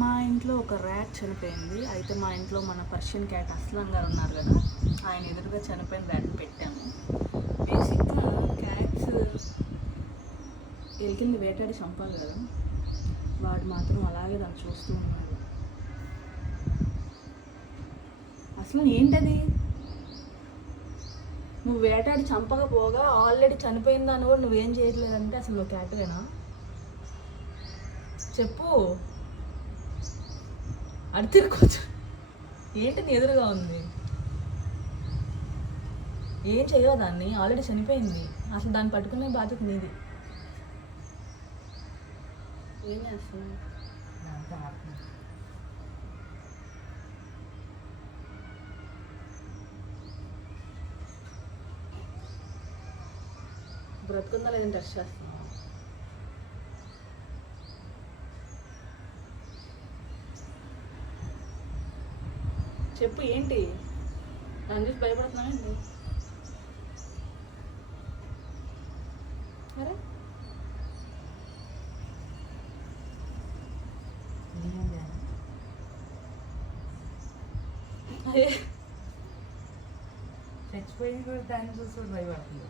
మా ఇంట్లో ఒక ర్యాట్ చనిపోయింది. అయితే మా ఇంట్లో మన పర్షియన్ క్యాట్ అస్లాం గారు ఉన్నారు కదా, ఆయన ఎదురుగా చనిపోయిన ర్యాట్ని పెట్టాము. బేసిక్గా క్యాట్స్ ఎలికిల్ని వేటాడి చంపాలి కదా, వాడు మాత్రం అలాగే దాన్ని చూస్తూ ఉన్నాడు. అసలు ఏంటది? నువ్వు వేటాడి చంపకపోగా ఆల్రెడీ చనిపోయిన దాన్ని కూడా నువ్వేం చేయట్లేదంటే అసలు నువ్వు క్యాట్వేనా? చెప్పు. అడి తిరుకోవచ్చు. ఏంటి నీ ఎదురుగా ఉంది? ఏం చేయవు దాన్ని, ఆల్రెడీ చనిపోయింది. అసలు దాన్ని పట్టుకునే బాధ్యత నీది. ఏం చేస్తున్నావు? బ్రతుకుందా లేదని టెస్ట్ చేస్తున్నావు. చెప్పు ఏంటి? నన్ను చూసి భయపడుతున్నావేంటి? అరే చచ్చిపోయింది కూడా దాన్ని చూసి భయపడుతుంది.